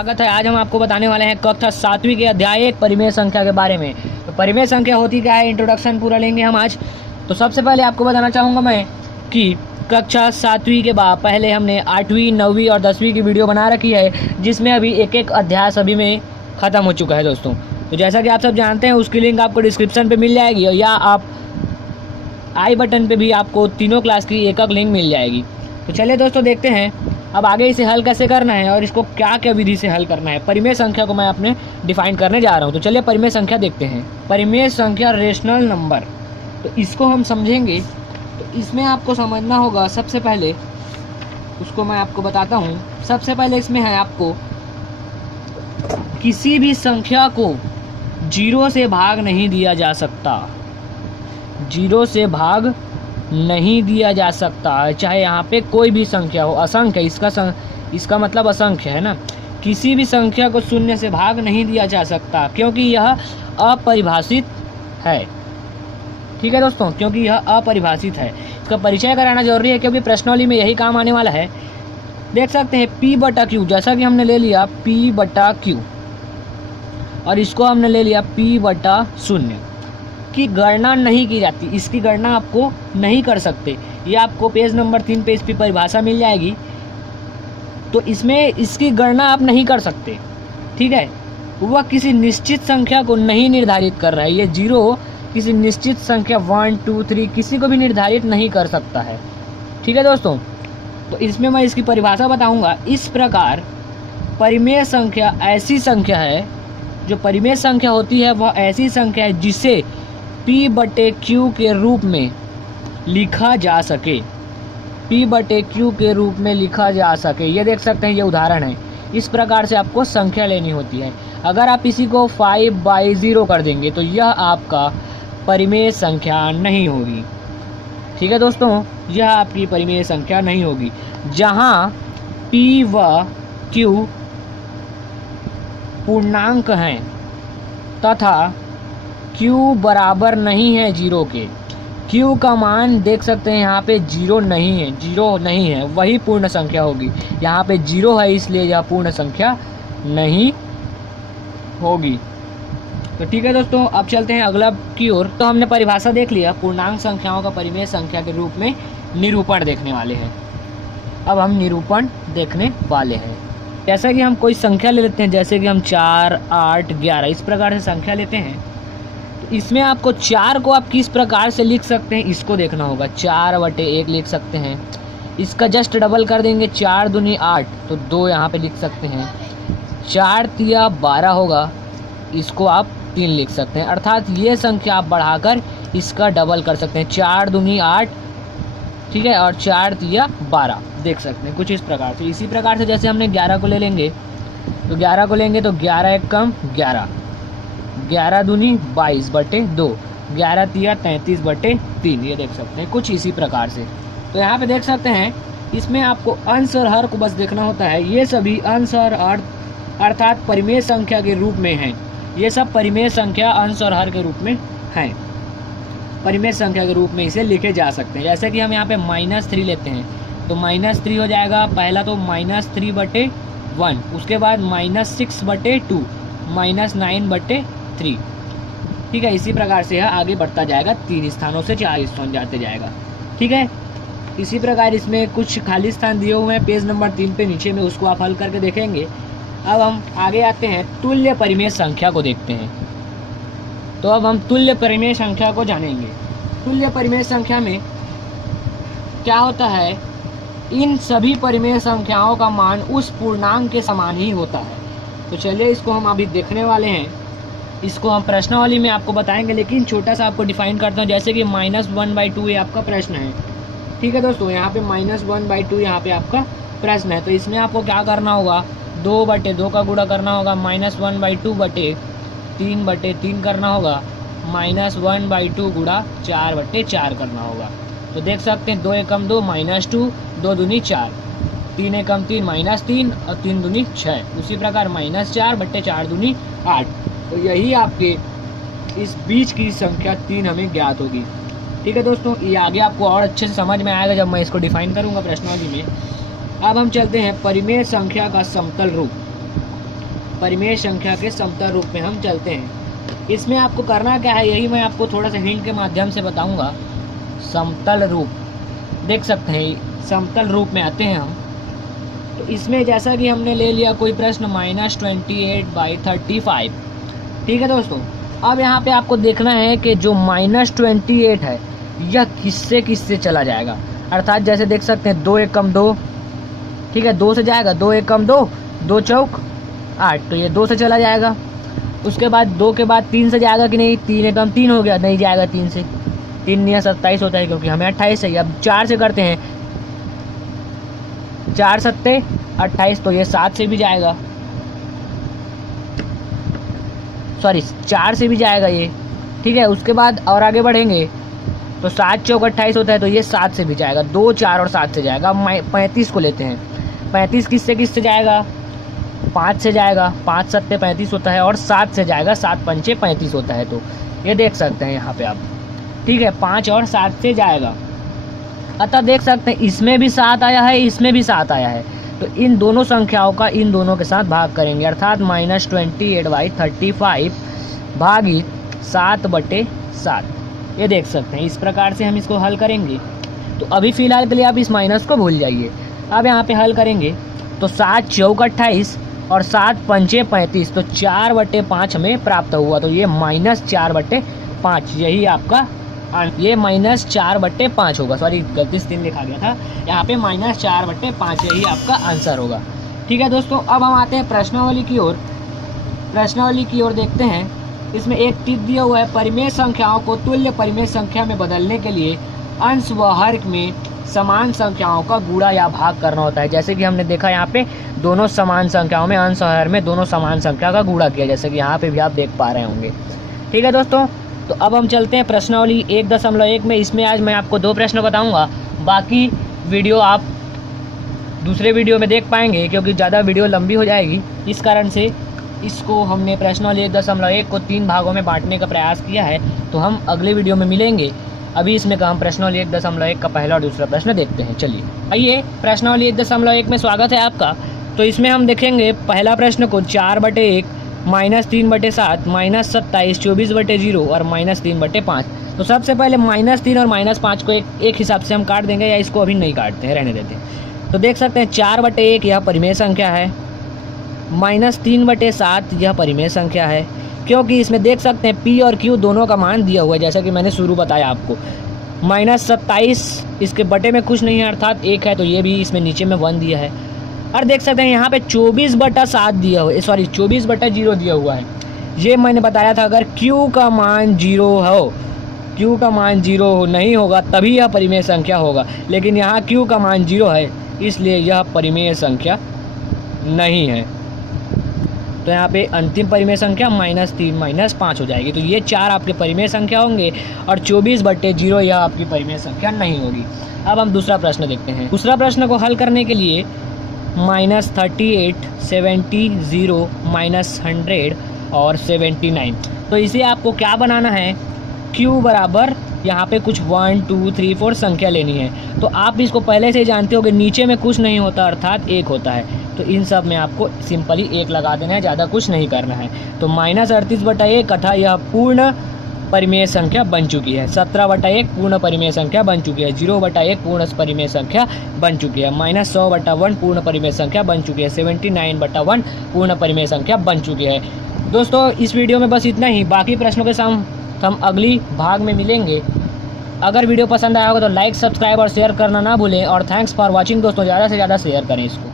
स्वागत है। आज हम आपको बताने वाले हैं कक्षा 7वीं के अध्याय 1 परिमेय संख्या के बारे में। तो परिमेय संख्या होती क्या है, इंट्रोडक्शन पूरा लेंगे हम आज। तो सबसे पहले आपको बताना चाहूँगा मैं कि कक्षा 7वीं के बाद पहले हमने 8वीं 9वीं और 10वीं की वीडियो बना रखी है, जिसमें अभी एक एक अध्याय सभी में ख़त्म हो चुका है दोस्तों। तो जैसा कि आप सब जानते हैं, उसकी लिंक आपको डिस्क्रिप्शन पर मिल जाएगी, या आप आई बटन पर भी आपको तीनों क्लास की एक एक लिंक मिल जाएगी। तो चलिए दोस्तों, देखते हैं अब आगे इसे हल कैसे करना है और इसको क्या क्या विधि से हल करना है। परिमेय संख्या को मैं अपने डिफाइन करने जा रहा हूँ। तो चलिए परिमेय संख्या देखते हैं। परिमेय संख्या रेशनल नंबर, तो इसको हम समझेंगे। तो इसमें आपको समझना होगा, सबसे पहले उसको मैं आपको बताता हूँ। सबसे पहले इसमें है आपको किसी भी संख्या को 0 से भाग नहीं दिया जा सकता। 0 से भाग नहीं दिया जा सकता, चाहे यहाँ पे कोई भी संख्या हो। असंख्य, इसका मतलब असंख्य है ना। किसी भी संख्या को 0 से भाग नहीं दिया जा सकता, क्योंकि यह अपरिभाषित है। ठीक है दोस्तों, क्योंकि यह अपरिभाषित है। इसका परिचय कराना जरूरी है, क्योंकि प्रश्नावली में यही काम आने वाला है। देख सकते हैं P/Q, जैसा कि हमने ले लिया P/Q और इसको हमने ले लिया P/0 की गणना नहीं की जाती। इसकी गणना आपको नहीं कर सकते। ये आपको पेज नंबर 3 पे इसकी परिभाषा मिल जाएगी। तो इसमें इसकी गणना आप नहीं कर सकते। ठीक है, वह किसी निश्चित संख्या को नहीं निर्धारित कर रहा है। ये 0 किसी निश्चित संख्या 1 2 3 किसी को भी निर्धारित नहीं कर सकता है। ठीक है दोस्तों, तो इसमें मैं इसकी परिभाषा बताऊंगा। इस प्रकार परिमेय संख्या ऐसी संख्या है, जो परिमेय संख्या होती है वह ऐसी संख्या है जिसे P/Q के रूप में लिखा जा सके। P/Q के रूप में लिखा जा सके। ये देख सकते हैं, ये उदाहरण है। इस प्रकार से आपको संख्या लेनी होती है। अगर आप इसी को 5/0 कर देंगे तो यह आपका परिमेय संख्या नहीं होगी। ठीक है दोस्तों, यह आपकी परिमेय संख्या नहीं होगी। जहाँ P व Q पूर्णांक हैं तथा Q बराबर नहीं है 0 के। Q का मान देख सकते हैं, यहाँ पे 0 नहीं है, वही पूर्ण संख्या होगी। यहाँ पे 0 है, इसलिए यह पूर्ण संख्या नहीं होगी। तो ठीक है दोस्तों, अब चलते हैं अगला की ओर। तो हमने परिभाषा देख लिया। पूर्णांक संख्याओं का परिमेय संख्या के रूप में निरूपण देखने वाले हैं। अब हम निरूपण देखने वाले हैं। जैसा कि हम कोई संख्या ले लेते हैं, जैसे कि हम 4 8 11 इस प्रकार से संख्या लेते हैं। इसमें आपको 4 को आप किस प्रकार से लिख सकते हैं, इसको देखना होगा। 4/1 लिख सकते हैं। इसका जस्ट डबल कर देंगे, 4 दूनी 8, तो 2 यहाँ पे लिख सकते हैं। 4 तिया 12 होगा, इसको आप 3 लिख सकते हैं। अर्थात ये संख्या आप बढ़ाकर इसका डबल कर सकते हैं। 4 दूनी 8, ठीक है, और 4 तिया 12 देख सकते हैं कुछ इस प्रकार से। इसी प्रकार से जैसे हमने 11 को ले लेंगे, तो 11 को लेंगे तो 11 1 कम 11, 11 दूनी 22/2, 11 तिया 33/3, ये देख सकते हैं कुछ इसी प्रकार से। तो यहाँ पे देख सकते हैं, इसमें आपको अंश और हर को बस देखना होता है। ये सभी अंश और हर अर्थात परिमेय संख्या के रूप में हैं। ये सब परिमेय संख्या अंश और हर के रूप में हैं। परिमेय संख्या के रूप में इसे लिखे जा सकते हैं। जैसे कि हम यहाँ पे -3 लेते हैं, तो -3 हो जाएगा। पहला तो -3/1, उसके बाद -6/2, -9/3। ठीक है, इसी प्रकार से यह आगे बढ़ता जाएगा। 3 स्थानों से 4 स्थान जाते जाएगा। ठीक है, इसी प्रकार इसमें कुछ खाली स्थान दिए हुए हैं पेज नंबर 3 पे नीचे में, उसको आप हल करके देखेंगे। अब हम आगे आते हैं, तुल्य परिमेय संख्या को देखते हैं। तो अब हम तुल्य परिमेय संख्या को जानेंगे। तुल्य परिमेय संख्या में क्या होता है, इन सभी परिमेय संख्याओं का मान उस पूर्णांक के समान ही होता है। तो चलिए इसको हम अभी देखने वाले हैं। इसको हम प्रश्नावली में आपको बताएंगे, लेकिन छोटा सा आपको डिफाइन करता हूँ। जैसे कि -1/2 ये आपका प्रश्न है। ठीक है दोस्तों, यहाँ पे -1/2 यहाँ पे आपका प्रश्न है। तो इसमें आपको क्या करना होगा, 2/2 का गुणा करना होगा, -1/2 3/3 करना होगा, -1/2 गुणा 4/4 करना होगा। तो देख सकते हैं 2 एकम 2 -2, 2 दूनी 4, 3 एकम 3 -3 और 3 दूनी 6। उसी प्रकार -4/4 दूनी 8। तो यही आपके इस बीच की संख्या 3 हमें ज्ञात होगी। ठीक है दोस्तों, ये आगे आपको और अच्छे से समझ में आएगा जब मैं इसको डिफाइन करूँगा प्रश्नावली में। अब हम चलते हैं परिमेय संख्या का समतल रूप। परिमेय संख्या के समतल रूप में हम चलते हैं। इसमें आपको करना क्या है, यही मैं आपको थोड़ा सा हिंट के माध्यम से बताऊंगा। समतल रूप देख सकते हैं, समतल रूप में आते हैं हम। तो इसमें जैसा कि हमने ले लिया कोई प्रश्न -28/35, ठीक है दोस्तों। अब यहाँ पे आपको देखना है कि जो -28 है यह किससे किससे चला जाएगा, अर्थात जैसे देख सकते हैं 2 1 कम 2, ठीक है 2 से जाएगा, 2 1 कम 2, 2 चौक 8, तो ये 2 से चला जाएगा। उसके बाद 2 के बाद 3 से जाएगा कि नहीं, 3 1 कम 3 हो गया, नहीं जाएगा 3 से, 3 या 27 होता है क्योंकि हमें 28 चाहिए। अब 4 से करते हैं, 4 7 28, तो ये 7 से भी जाएगा, सॉरी 4 से भी जाएगा ये, ठीक है। उसके बाद और आगे बढ़ेंगे तो 7 चौक 28 होता है, तो ये 7 से भी जाएगा, 2 4 और 7 से जाएगा। 35 को लेते हैं, 35 किससे किससे जाएगा, 5 से जाएगा, 5 7 35 होता है, और 7 से जाएगा, 7 5 35 होता है। तो ये देख सकते हैं यहाँ पे आप, ठीक है 5 और 7 से जाएगा। अतः देख सकते हैं इसमें भी 7 आया है, इसमें भी 7 आया है, तो इन दोनों संख्याओं का इन दोनों के साथ भाग करेंगे, अर्थात -28/35 भागित 7/7। ये देख सकते हैं, इस प्रकार से हम इसको हल करेंगे। तो अभी फ़िलहाल के लिए आप इस माइनस को भूल जाइए। अब यहाँ पे हल करेंगे तो 7 चौक 28 और 7 पंचे 35, तो 4/5 हमें प्राप्त हुआ। तो ये -4/5, यही आपका ये -4/5 होगा, सॉरी गलती से 3 लिखा गया था, यहाँ पे -4/5 यही आपका आंसर होगा। ठीक है दोस्तों, अब हम आते हैं प्रश्नावली की ओर। प्रश्नावली की ओर देखते हैं, इसमें एक टिप दिया हुआ है, परिमेय संख्याओं को तुल्य परिमेय संख्या में बदलने के लिए अंश व हर में समान संख्याओं का गुणा या भाग करना होता है। जैसे कि हमने देखा यहाँ पे दोनों समान संख्याओं में, अंश और हर में दोनों समान संख्या का गुणा किया, जैसे कि यहाँ पे भी आप देख पा रहे होंगे। ठीक है दोस्तों, तो अब हम चलते हैं प्रश्नावली 1.1 में। इसमें आज मैं आपको 2 प्रश्न बताऊँगा, बाकी वीडियो आप दूसरे वीडियो में देख पाएंगे क्योंकि ज़्यादा वीडियो लंबी हो जाएगी। इस कारण से इसको हमने प्रश्नावली 1.1 को 3 भागों में बांटने का प्रयास किया है, तो हम अगले वीडियो में मिलेंगे। अभी इसमें का हम प्रश्नावली 1.1 का पहला और दूसरा प्रश्न देखते हैं। चलिए आइए, प्रश्नावली 1.1 में स्वागत है आपका। तो इसमें हम देखेंगे पहला प्रश्न को 4/1 -3/7 -27 24/0 और -3/5। तो सबसे पहले -3 और -5 को एक हिसाब से हम काट देंगे, या इसको अभी नहीं काटते हैं, रहने देते हैं। तो देख सकते हैं 4/1 यह परिमेय संख्या है, -3/7 यह परिमेय संख्या है, क्योंकि इसमें देख सकते हैं P और Q दोनों का मान दिया हुआ है, जैसा कि मैंने शुरू बताया आपको। -27 इसके बटे में कुछ नहीं है, अर्थात 1 है, तो ये भी इसमें नीचे में 1 दिया है। और देख सकते हैं यहाँ पे 24/7 दिया हुआ है, सॉरी 24/0 दिया हुआ है। ये मैंने बताया था, अगर Q का मान 0 हो, Q का मान 0 नहीं होगा तभी यह परिमेय संख्या होगा, लेकिन यहाँ Q का मान 0 है, इसलिए यह परिमेय संख्या नहीं है। तो यहाँ पे अंतिम परिमेय संख्या -3 -5 हो जाएगी। तो ये 4 आपके परिमेय संख्या होंगे और 24/0 यह आपकी परिमेय संख्या नहीं होगी। अब हम दूसरा प्रश्न देखते हैं। दूसरा प्रश्न को हल करने के लिए -38 70 0 -100 और 79, तो इसे आपको क्या बनाना है, Q बराबर यहाँ पे कुछ 1 2 3 4 संख्या लेनी है। तो आप इसको पहले से ही जानते हो कि नीचे में कुछ नहीं होता, अर्थात 1 होता है, तो इन सब में आपको सिंपली 1 लगा देना है, ज़्यादा कुछ नहीं करना है। तो -38/1 अर्थात यह पूर्ण परिमेय संख्या बन चुकी है, 17/1 पूर्ण परिमेय संख्या बन चुकी है, 0/1 पूर्ण परिमेय संख्या बन चुकी है, -100/1 पूर्ण परिमेय संख्या बन चुकी है, 79/1 पूर्ण परिमेय संख्या बन चुकी है। दोस्तों इस वीडियो में बस इतना ही, बाकी प्रश्नों के साथ हम अगली भाग में मिलेंगे। अगर वीडियो पसंद आया होगा तो लाइक सब्सक्राइब और शेयर करना ना भूलें, और थैंक्स फॉर वॉचिंग दोस्तों, ज़्यादा से ज़्यादा शेयर करें इसको।